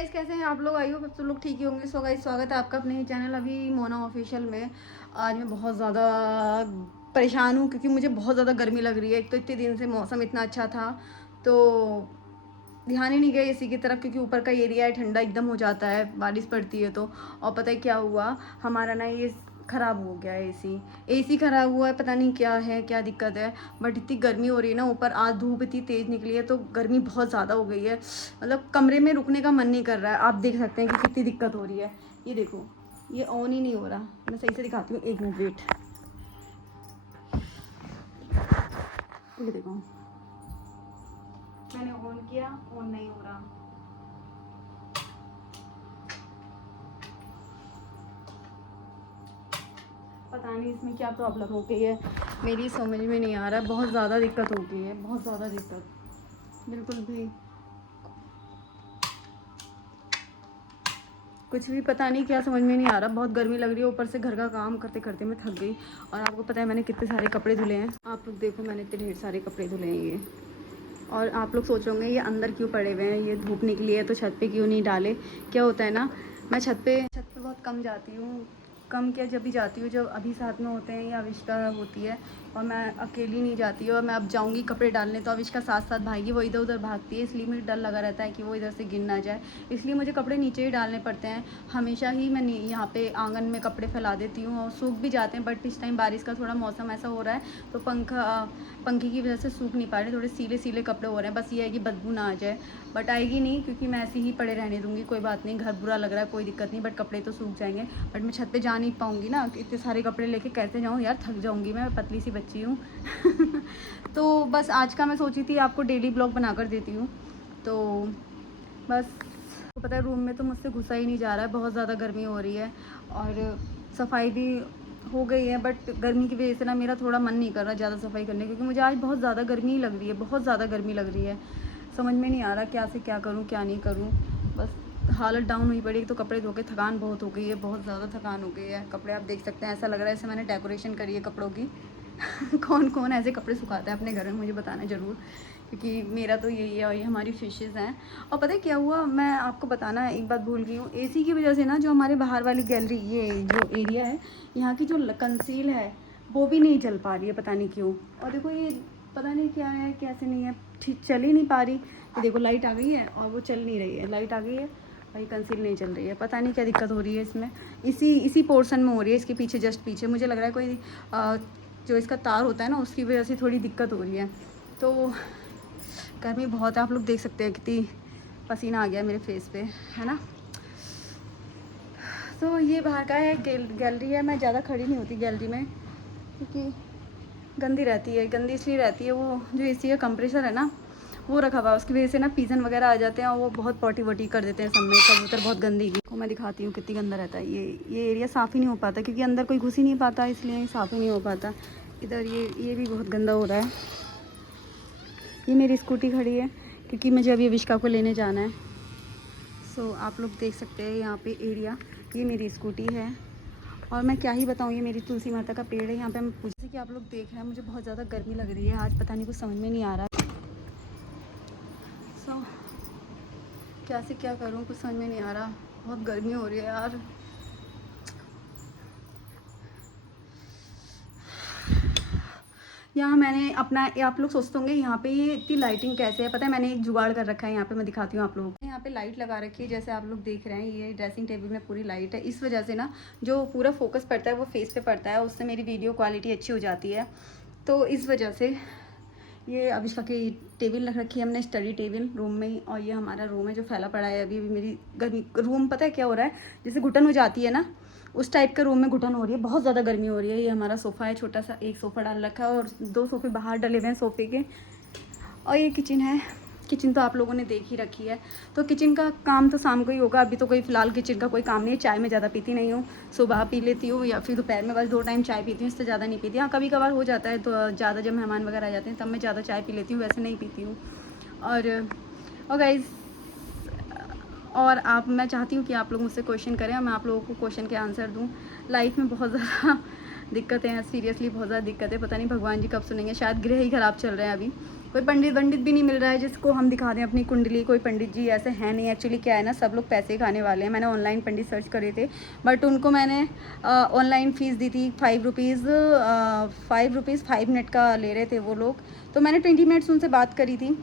Guys कैसे हैं आप लोग? आई होप सब लोग ठीक ही होंगे। सो गाइस स्वागत है आपका अपने ही चैनल अभी मोना ऑफिशियल में। आज मैं बहुत ज़्यादा परेशान हूँ क्योंकि मुझे बहुत ज़्यादा गर्मी लग रही है। एक तो इतने दिन से मौसम इतना अच्छा था तो ध्यान ही नहीं गया इसी की तरफ, क्योंकि ऊपर का एरिया है, ठंडा एकदम हो जाता है बारिश पड़ती है तो। और पता है क्या हुआ, हमारा ना ये ख़राब हो गया है एसी ख़राब हुआ है, पता नहीं क्या है, क्या दिक्कत है। बट इतनी गर्मी हो रही है ना, ऊपर आज धूप इतनी तेज़ निकली है तो गर्मी बहुत ज़्यादा हो गई है। मतलब कमरे में रुकने का मन नहीं कर रहा है। आप देख सकते हैं कि कितनी दिक्कत हो रही है। ये देखो, ये ऑन ही नहीं हो रहा। मैं सही से दिखाती हूँ, एक मिनट वेट। ये देखो, मैंने ऑन किया, ऑन नहीं हो रहा। पता नहीं इसमें क्या प्रॉब्लम हो गई है, मेरी समझ में नहीं आ रहा है। बहुत ज़्यादा दिक्कत हो गई है, बहुत ज़्यादा दिक्कत। बिल्कुल भी कुछ भी पता नहीं क्या समझ में नहीं आ रहा। बहुत गर्मी लग रही है, ऊपर से घर का काम करते करते मैं थक गई। और आपको पता है मैंने कितने सारे कपड़े धुले हैं। आप लोग देखो, मैंने इतने ढेर सारे कपड़े धुले हैं ये। और आप लोग सोच होंगे ये अंदर क्यों पड़े हुए हैं, ये धूप निकली है तो छत पे क्यों नहीं डाले। क्या होता है ना, मैं छत पे बहुत कम जाती हूँ। कम क्या, जब भी जाती हूँ जब अभी साथ में होते हैं या आविष्का होती है, और मैं अकेली नहीं जाती हूँ। और मैं अब जाऊँगी कपड़े डालने तो आविष्का साथ साथ भागी, वो इधर उधर भागती है, इसलिए मुझे डर लगा रहता है कि वो इधर से गिर ना जाए। इसलिए मुझे कपड़े नीचे ही डालने पड़ते हैं हमेशा ही। मैं यहाँ पे आंगन में कपड़े फैला देती हूँ और सूख भी जाते हैं। बट इस टाइम बारिश का थोड़ा मौसम ऐसा हो रहा है तो पंखे की वजह से सूख नहीं पा रहे, थोड़े सीले सीले कपड़े हो रहे हैं। बस ये है कि बदबू ना आ जाए, बट आएगी नहीं क्योंकि मैं ऐसे ही पड़े रहने दूँगी। कोई बात नहीं, घर बुरा लग रहा है, कोई दिक्कत नहीं, बट कपड़े तो सूख जाएंगे। बट मैं छत पे जा नहीं पाऊँगी ना, इतने सारे कपड़े लेके कैसे जाऊँ यार, थक जाऊँगी मैं, पतली सी बच्ची हूँ। तो बस आज का मैं सोची थी आपको डेली ब्लॉग बना कर देती हूँ। तो बस, तो पता है रूम में तो मुझसे घुसा ही नहीं जा रहा है, बहुत ज़्यादा गर्मी हो रही है। और सफाई भी हो गई है, बट गर्मी की वजह से ना मेरा थोड़ा मन नहीं कर रहा ज़्यादा सफाई करने, क्योंकि मुझे आज बहुत ज़्यादा गर्मी लग रही है, बहुत ज़्यादा गर्मी लग रही है। समझ में नहीं आ रहा क्या से क्या करूँ क्या नहीं करूँ। बस हालत डाउन हुई पड़ी। एक तो कपड़े धो के थकान बहुत हो गई है, बहुत ज़्यादा थकान हो गई है। कपड़े आप देख सकते हैं, ऐसा लग रहा है जैसे मैंने डेकोरेशन करी है कपड़ों की। कौन कौन ऐसे कपड़े सुखाता है अपने घर में, मुझे बताना ज़रूर, क्योंकि मेरा तो यही है। और ये हमारी फिशेज़ हैं। और पता है क्या हुआ, मैं आपको बताना एक बात भूल गई हूँ। एसी की वजह से ना जो हमारे बाहर वाली गैलरी, ये जो एरिया है, यहाँ की जो कंसील है वो भी नहीं चल पा रही है, पता नहीं क्यों। और देखो ये पता नहीं क्या है, कैसे नहीं है, ठीक चल ही नहीं पा रही। ये देखो लाइट आ गई है और वो चल नहीं रही है, लाइट आ गई है भाई, कंसील नहीं चल रही है। पता नहीं क्या दिक्कत हो रही है इसमें। इसी पोर्शन में हो रही है, इसके पीछे, जस्ट पीछे। मुझे लग रहा है कोई जो इसका तार होता है ना, उसकी वजह से थोड़ी दिक्कत हो रही है। तो गर्मी बहुत है, आप लोग देख सकते हैं कितनी पसीना आ गया मेरे फेस पे, है ना। तो ये बाहर का है, गैलरी है। मैं ज़्यादा खड़ी नहीं होती गैलरी में क्योंकि गंदी रहती है। गंदी इसलिए रहती है, वो जो एसी का कंप्रेसर है ना वो रखा हुआ है, उसकी वजह से ना पीजन वगैरह आ जाते हैं और वो बहुत पॉटी वॉटी कर देते हैं सब में। कबूतर बहुत गंदी को मैं दिखाती हूँ कितनी गंदा रहता है। ये एरिया साफ़ ही नहीं हो पाता क्योंकि अंदर कोई घुस ही नहीं पाता, इसलिए साफ़ ही नहीं हो पाता। इधर ये भी बहुत गंदा हो रहा है। ये मेरी स्कूटी खड़ी है क्योंकि मुझे अभी अविष्का को लेने जाना है। सो आप लोग देख सकते हैं यहाँ पे एरिया, ये मेरी स्कूटी है। और मैं क्या ही बताऊँ, ये मेरी तुलसी माता का पेड़ है। यहाँ पे मैं पूछती कि आप लोग देख रहे हैं, मुझे बहुत ज़्यादा गर्मी लग रही है आज, पता नहीं कुछ समझ में नहीं आ रहा है। सो क्या से क्या करूँ, कुछ समझ में नहीं आ रहा। बहुत गर्मी हो रही है यार। यहाँ मैंने अपना, आप लोग सोचते होंगे यहाँ पे ये इतनी लाइटिंग कैसे है। पता है मैंने एक जुगाड़ कर रखा है यहाँ पे, मैं दिखाती हूँ आप लोगों को। यहाँ पे लाइट लगा रखी है, जैसे आप लोग देख रहे हैं, ये ड्रेसिंग टेबल में पूरी लाइट है। इस वजह से ना जो पूरा फोकस पड़ता है वो फेस पे पड़ता है, उससे मेरी वीडियो क्वालिटी अच्छी हो जाती है। तो इस वजह से ये अविष्का की टेबल रख रखी है हमने, स्टडी टेबल रूम में ही। और ये हमारा रूम है जो फैला पड़ा है। अभी मेरी गर्मी रूम, पता है क्या हो रहा है, जैसे घुटन हो जाती है ना, उस टाइप का रूम में घुटन हो रही है, बहुत ज़्यादा गर्मी हो रही है। ये हमारा सोफ़ा है, छोटा सा एक सोफ़ा डाल रखा है और 2 सोफ़े बाहर डले हुए हैं सोफ़े के। और ये किचन है। किचन तो आप लोगों ने देख ही रखी है। तो किचन का काम तो शाम को ही होगा, अभी तो कोई फ़िलहाल किचन का कोई काम नहीं है। चाय मैं ज़्यादा पीती नहीं हूँ, सुबह पी लेती हूँ या फिर दोपहर में, बस 2 टाइम चाय पीती हूँ, इससे ज़्यादा नहीं पीती। हाँ कभी कभार हो जाता है तो ज़्यादा, जब मेहमान वगैरह आ जाते हैं तब मैं ज़्यादा चाय पी लेती हूँ, वैसे नहीं पीती हूँ। और गाइज़, और आप, मैं चाहती हूँ कि आप लोग मुझसे क्वेश्चन करें और मैं आप लोगों को क्वेश्चन के आंसर दूँ। लाइफ में बहुत ज़्यादा दिक्कतें हैं, सीरियसली बहुत ज़्यादा दिक्कत है। पता नहीं भगवान जी कब सुनेंगे, शायद ग्रह ही ख़राब चल रहे हैं अभी। कोई पंडित वंडित भी नहीं मिल रहा है जिसको हम दिखा दें अपनी कुंडली। कोई पंडित जी ऐसे हैं नहीं। एक्चुअली क्या है ना, सब लोग पैसे खाने वाले हैं। मैंने ऑनलाइन पंडित सर्च करे थे, बट उनको मैंने ऑनलाइन फ़ीस दी थी 5 रुपीज़। 5 रुपीज़ 5 मिनट का ले रहे थे वो लोग। तो मैंने 20 मिनट्स उनसे बात करी थी,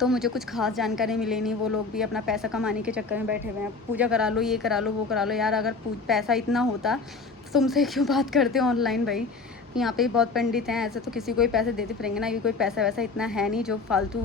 तो मुझे कुछ खास जानकारी मिली नहीं। वो लोग भी अपना पैसा कमाने के चक्कर में बैठे हुए हैं। पूजा करा लो, ये करा लो, वो करा लो। यार अगर पैसा इतना होता तुमसे क्यों बात करते हो ऑनलाइन भाई। यहाँ पे बहुत पंडित हैं, ऐसे तो किसी को ही पैसे देते फिरेंगे ना। ये कोई पैसा वैसा इतना है नहीं जो फालतू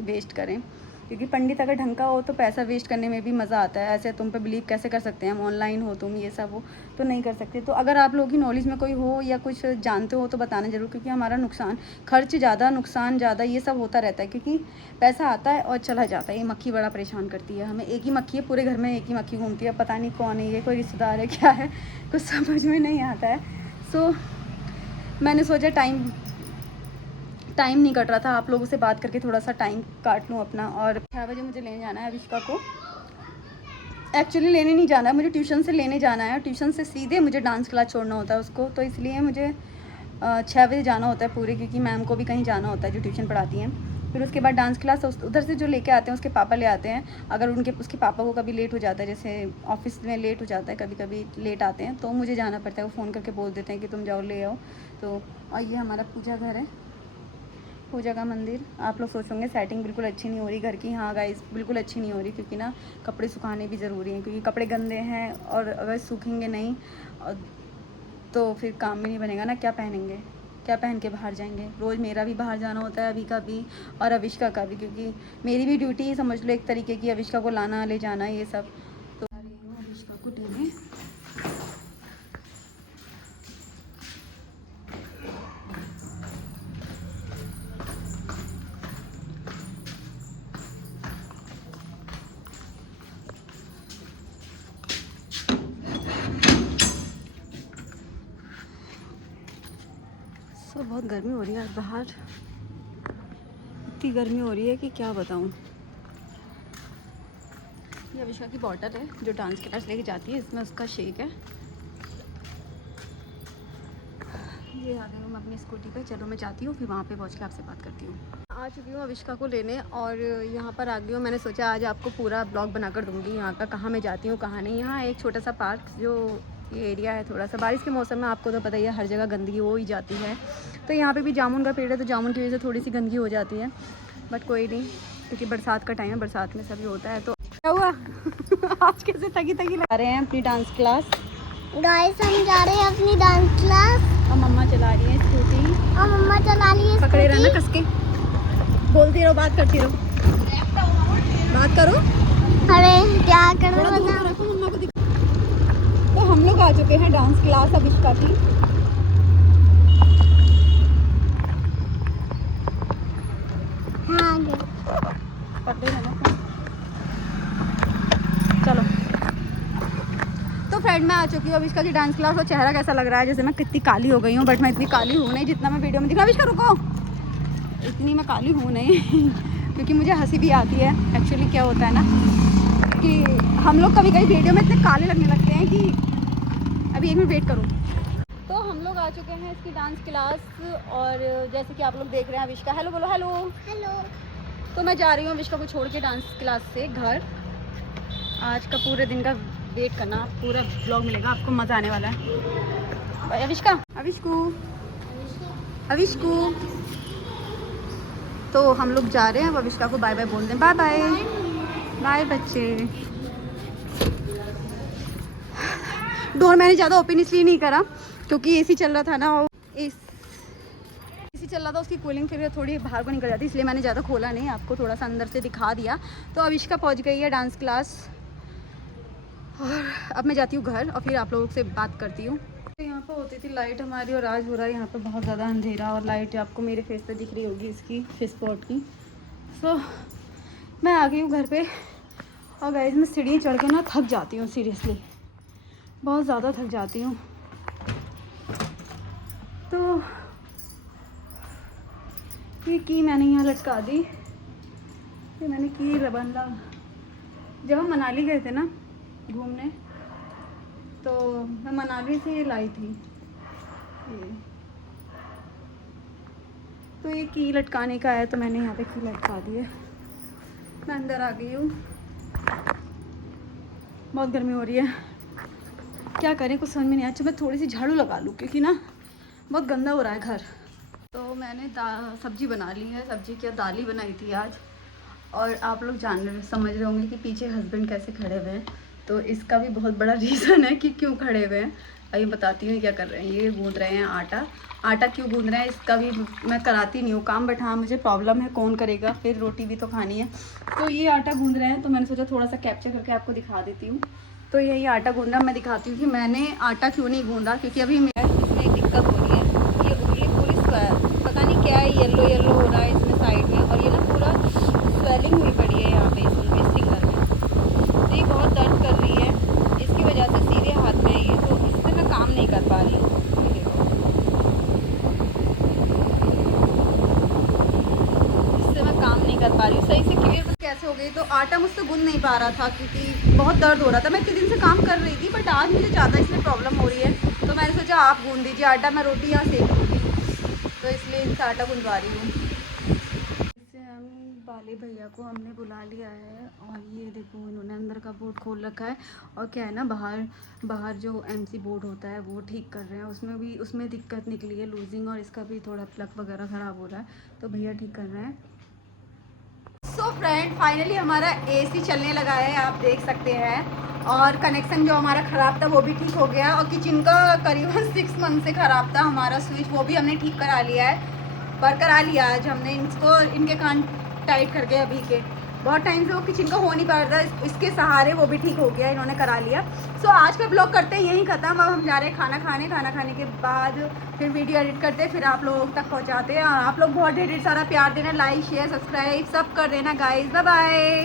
वेस्ट करें, क्योंकि पंडित अगर ढंग का हो तो पैसा वेस्ट करने में भी मज़ा आता है। ऐसे तुम पे बिलीव कैसे कर सकते हैं हम, ऑनलाइन हो तुम, ये सब हो तो नहीं कर सकते। तो अगर आप लोगों की नॉलेज में कोई हो या कुछ जानते हो तो बताना ज़रूर, क्योंकि हमारा नुकसान, खर्च ज़्यादा, नुकसान ज़्यादा, ये सब होता रहता है। क्योंकि पैसा आता है और चला जाता है। ये मक्खी बड़ा परेशान करती है हमें। एक ही मक्खी है पूरे घर में, एक ही मक्खी घूमती है। पता नहीं कौन है ये, कोई रिश्तेदार है क्या है, कुछ समझ में नहीं आता है। सो मैंने सोचा टाइम नहीं कट रहा था, आप लोगों से बात करके थोड़ा सा टाइम काट लूँ अपना। और 6 बजे मुझे लेने जाना है अविष्का को। एक्चुअली लेने नहीं जाना है मुझे, ट्यूशन से लेने जाना है। ट्यूशन से सीधे मुझे डांस क्लास छोड़ना होता है उसको, तो इसलिए मुझे 6 बजे जाना होता है पूरे, क्योंकि मैम को भी कहीं जाना होता है जो ट्यूशन पढ़ाती हैं। फिर उसके बाद डांस क्लास उधर से जो लेके आते हैं उसके पापा ले आते हैं। अगर उसके पापा को कभी लेट हो जाता है, जैसे ऑफिस में लेट हो जाता है, कभी कभी लेट आते हैं, तो मुझे जाना पड़ता है। वो फ़ोन करके बोल देते हैं कि तुम जाओ ले आओ। तो और ये हमारा पूजा घर है, पूजा का मंदिर। आप लोग सोचोगे सेटिंग बिल्कुल अच्छी नहीं हो रही घर की। हाँ गाइस, बिल्कुल अच्छी नहीं हो रही, क्योंकि ना कपड़े सुखाने भी ज़रूरी हैं, क्योंकि कपड़े गंदे हैं और अगर सूखेंगे नहीं तो फिर काम भी नहीं बनेगा ना। क्या पहनेंगे, क्या पहन के बाहर जाएंगे। रोज़ मेरा भी बाहर जाना होता है, अभी का भी और अविष्का का भी, क्योंकि मेरी भी ड्यूटी समझ लो एक तरीके की, अविष्का को लाना ले जाना ये सब। तो अविष्का को देने तो बहुत गर्मी हो रही है आज बाहर, इतनी गर्मी हो रही है कि क्या बताऊँ। ये अविष्का की बॉटल है जो डांस क्लास लेके जाती है, इसमें उसका शेक है। ये आ गई हूँ मैं अपनी स्कूटी पे। चलो मैं जाती हूँ, फिर वहाँ पे पहुँच के आपसे बात करती हूँ। आ चुकी हूँ अविष्का को लेने और यहाँ पर आ गई हूँ। मैंने सोचा आज आपको पूरा ब्लॉग बनाकर दूँगी यहाँ का, कहाँ मैं जाती हूँ कहाँ नहीं। यहाँ एक छोटा सा पार्क, जो ये एरिया है थोड़ा सा, बारिश के मौसम में आपको तो पता ही है हर जगह गंदगी हो ही जाती है। तो यहाँ पे भी जामुन का पेड़ है, तो जामुन की वजह से थोड़ी सी गंदगी हो जाती है, बट कोई नहीं, क्योंकि बरसात का टाइम है, बरसात में सभी होता है। तो क्या हुआ आज कैसे थकी थकी लगा रहे हैं अपनी डांस क्लास। गाइस हम जा रहे हैं अपनी डांस क्लास और मम्मा चला रही है स्कूटी। और मम्मा चला रही है पकड़े रहना कस के, बोलती रहो, बात करती रहो, बात करो। अरे क्या कर थोड़ा रहे दूर हो तो रखो, मम्मा को दिखा। तो हम लोग आ चुके हैं डांस क्लास अविष्का की। हाँ पकड़े रहना। चलो तो फ्रेंड मैं आ चुकी हूँ अविष्का की डांस क्लास। और चेहरा कैसा लग रहा है, जैसे मैं कितनी काली हो गई हूँ, बट मैं इतनी काली हूँ नहीं जितना मैं वीडियो में दिख रहा। अविष्का रुको, इतनी मैं काली हूँ नहीं क्योंकि मुझे हंसी भी आती है। एक्चुअली क्या होता है ना कि हम लोग कभी कभी वीडियो में इतने काले लगने लगते हैं कि अभी एक मिनट वेट करूँ। तो हम लोग आ चुके हैं इसकी डांस क्लास, और जैसे कि आप लोग देख रहे हैं अविष्का, हेलो बोलो, हेलो हेलो। तो मैं जा रही हूँ अविष्का को छोड़ के डांस क्लास से घर। आज का पूरे दिन का वेट करना, पूरा ब्लॉग मिलेगा आपको, मज़ा आने वाला है। अविष्का, अविष्कू तो हम लोग जा रहे हैं। अब अविष्का को बाय बाय बोल दें, बाय बाय, बाय बच्चे। डोर मैंने ज़्यादा ओपन इसलिए नहीं करा क्योंकि एसी चल रहा था ना, और एसी चल रहा था, उसकी कूलिंग फिर थोड़ी बाहर को निकल जाती, इसलिए मैंने ज़्यादा खोला नहीं, आपको थोड़ा सा अंदर से दिखा दिया। तो अविष्का पहुंच गई है डांस क्लास, और अब मैं जाती हूँ घर और फिर आप लोगों से बात करती हूँ। तो यहाँ पर होती थी लाइट हमारी, और आज हो रहा है यहाँ पर बहुत ज़्यादा अंधेरा, और लाइट आपको मेरे फेस पे दिख रही होगी इसकी फेस स्पॉट की। सो मैं आ गई हूँ घर पे, और गाइस मैं सीढ़ी चढ़ के ना थक जाती हूँ, सीरियसली बहुत ज़्यादा थक जाती हूँ। तो ये की मैंने यहाँ लटका दी, ये मैंने की रबंदा। जब हम मनाली गए थे ना घूमने, तो मैं मनाली से ये लाई थी ये। तो ये की लटकाने का है, तो मैंने यहाँ पे की लटका दी है। मैं अंदर आ गई हूँ, बहुत गर्मी हो रही है, क्या करें कुछ समझ में नहीं। अच्छा मैं थोड़ी सी झाड़ू लगा लूँ क्योंकि ना बहुत गंदा हो रहा है घर। तो मैंने सब्जी बना ली है, सब्जी क्या दाल ही बनाई थी आज। और आप लोग समझ रहे होंगे कि पीछे हस्बैंड कैसे खड़े हुए हैं, तो इसका भी बहुत बड़ा रीज़न है कि क्यों खड़े हुए हैं। अभी बताती हूँ क्या कर रहे हैं। ये गूंद रहे हैं आटा क्यों गूंद रहे हैं इसका भी मैं कराती नहीं हूँ काम, बट हाँ मुझे प्रॉब्लम है, कौन करेगा, फिर रोटी भी तो खानी है। तो ये आटा गूंद रहे हैं, तो मैंने सोचा थोड़ा सा कैप्चर करके आपको दिखा देती हूँ। तो यही आटा गूंदा, मैं दिखाती हूँ कि मैंने आटा क्यों नहीं गूंदा, क्योंकि अभी मेरा इसमें दिक्कत हो रही है। ये उंगली पूरी पता नहीं क्या है, येलो येलो हो रहा है इसमें साइड में, और ये ना पूरा स्वेलिंग हुई पड़ी है यहाँ पे इस फिंगर में। तो ये बहुत दर्द कर रही है, इसकी वजह से सीधे हाथ में है ये, तो इससे मैं काम नहीं कर पा रही हूँ। इससे मैं काम नहीं कर पा रही हूँ सही से। क्लियर कैसे हो गई, तो आटा मुझसे गूंद नहीं पा रहा था क्योंकि बहुत दर्द हो रहा था। मैं इतने दिन से काम कर रही थी, बट आज मुझे ज़्यादा इसमें प्रॉब्लम हो रही है, तो मैंने सोचा आप गूंद दीजिए आटा, मैं रोटी यहाँ सेक लूँगी, तो इसलिए इनसे आटा गूंदवा रही हूँ। हम वाले भैया को हमने बुला लिया है, और ये देखो इन्होंने अंदर का बोर्ड खोल रखा है। और क्या है ना, बाहर जो एमसी बोर्ड होता है वो ठीक कर रहे हैं, उसमें दिक्कत निकली है लूजिंग, और इसका भी थोड़ा प्लग वगैरह ख़राब हो रहा है, तो भैया ठीक कर रहे हैं। सो फ्रेंड फाइनली हमारा एसी चलने लगा है, आप देख सकते हैं। और कनेक्शन जो हमारा ख़राब था वो भी ठीक हो गया, और किचन का करीबन 6 मंथ से ख़राब था हमारा स्विच, वो भी हमने ठीक करा लिया है। पर करा लिया आज हमने इसको, इनके कान टाइट करके अभी के बहुत टाइम से वो किचन का हो नहीं पा रहा था, इसके सहारे वो भी ठीक हो गया, इन्होंने करा लिया। सो आज का ब्लॉग करते हैं यहीं ख़त्म। अब हम जा रहे हैं खाना खाने के बाद फिर वीडियो एडिट करते, फिर आप लोगों तक पहुंचाते हैं। आप लोग बहुत ढेर सारा प्यार देना, लाइक शेयर सब्सक्राइब सब कर देना गाइस। Bye bye.